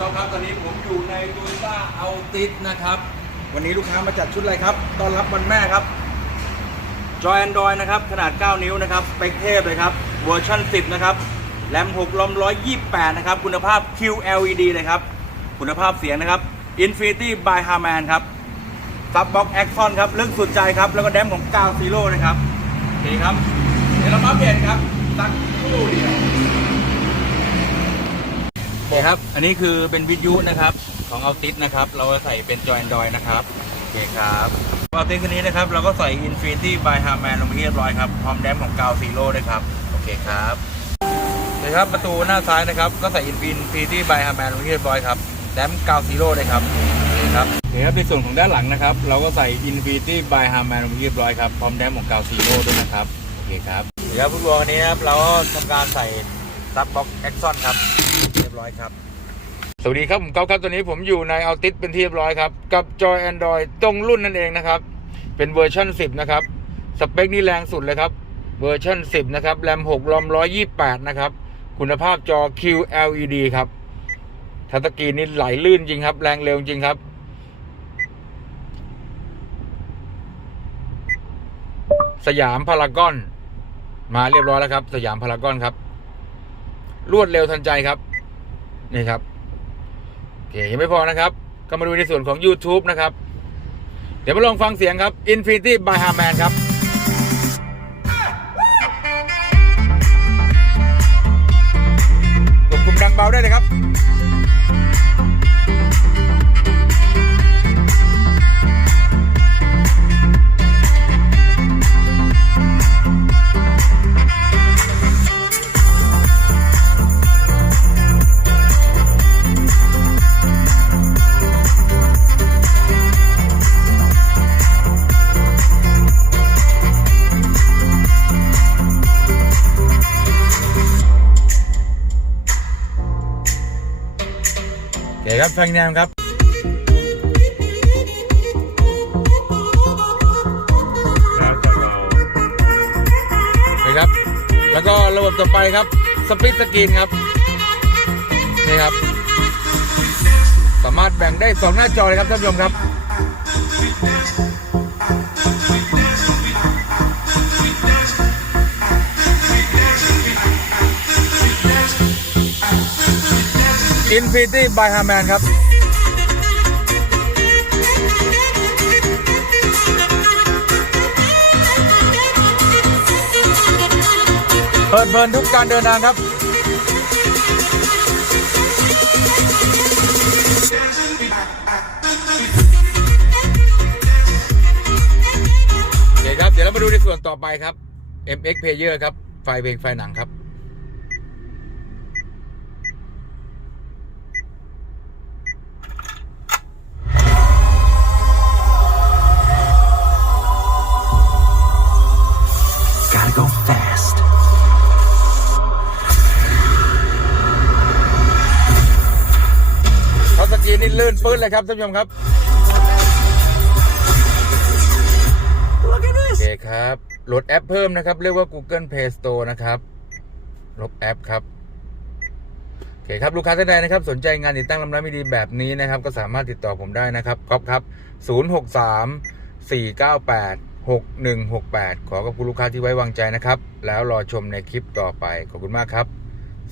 ต้องครับตอนนี้ผมอยู่ในโตโยต้าเอาติสนะครับ วันนี้ลูกค้ามาจัดชุดอะไรครับต้อนรับวันแม่ครับจอย Android นะครับ ขนาด 9 นิ้วนะครับสเปคเทพเลยครับเวอร์ชัน10 นะครับแรม6ลม128 นะครับ คุณภาพ QLED เลยครับ คุณภาพเสียงนะครับ Infinity by Harman ครับซับบ็อกแอคซอนครับ ลึกสุดใจครับ แล้วก็แดมของ9ซีโร่นะครับ โอเคครับ เดี๋ยวเรามาเปลี่ยนครับ สักครู่เดียว โอเคครับ อันนี้คือเป็นวิทยุนะครับของเอาติสนะครับ เราใส่เป็นจอย Android นะครับโอเคครับเอาติสคันนี้นะครับ เราก็ใส่ Infinity by Harman ลงไปเรียบร้อยครับพร้อมแดมของ9ซีโร่ด้วยครับโอเคครับโอเคครับประตูหน้าซ้ายนะครับ ก็ใส่ Infinity by Harman ลงไปเรียบร้อยครับแดม9ซีโร่เลยครับโอเคครับโอเคครับในส่วนของด้านหลังนะครับ เราก็ใส่ Infinity by Harman ลงไปเรียบร้อยครับพร้อมแดมของ9ซีโร่ด้วยนะครับโอเคครับเดี๋ยวฟุตบอลคันนี้นะครับเราก็ทำการใส่ซับบ็อกแอคซอนครับ ร้อยครับ สวัสดีครับผมก๊อฟครับตอนนี้ผมอยู่ในเอาติสเป็นที่เรียบร้อยครับ กับจอย Android ตรงรุ่นนั่นเองนะครับ เป็นเวอร์ชัน10 นะครับ สเปคนี่แรงสุดเลยครับ เวอร์ชัน10 นะครับแรม6ลอม128 นะครับ คุณภาพจอ QLED ครับทัชสกรีนนี่ไหลลื่นจริงครับ แรงเร็วจริงครับสยามพารากอน มาเรียบร้อยแล้วครับ สยามพารากอนครับ รวดเร็วทันใจครับ นี่ครับโอเคยังไม่พอนะครับ ก็มาดูในส่วนของ YouTube นะครับ เดี๋ยวมาลองฟังเสียงครับ Infinity by Harman ครับกดปุ่มดังเบาได้เลยครับ โอเคครับฟังแนมครับนี่ครับ แล้วก็ระบบต่อไปครับสปริตสกรีนครับนี่ครับ สามารถแบ่งได้สองหน้าจอเลยครับท่านผู้ชมครับ Infinity by Harman ครับเพลินเพลินทุกการเดินทางครับโอเคครับ เดี๋ยวเรามาดูในส่วนต่อไปครับ MX Player ครับ ไฟเพลงไฟหนังครับ go fast. เขาสกรีนนี่ลื่นปื้นเลยครับท่านผู้ชมครับ Look at โอ this. เคครับ โหลดแอปเพิ่มนะครับ เรียกว่า Google Play Store นะครับลบแอปครับ โอเคครับ ลูกค้าท่านใดนะครับ สนใจงานติดตั้งลำน้ำไม่ดีแบบนี้นะครับ ก็สามารถติดต่อผมได้นะครับก๊อฟครับ 063 498 6168 ขอขอบคุณลูกค้าที่ไว้วางใจนะครับ แล้วรอชมในคลิปต่อไป ขอบคุณมากครับ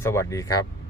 สวัสดีครับ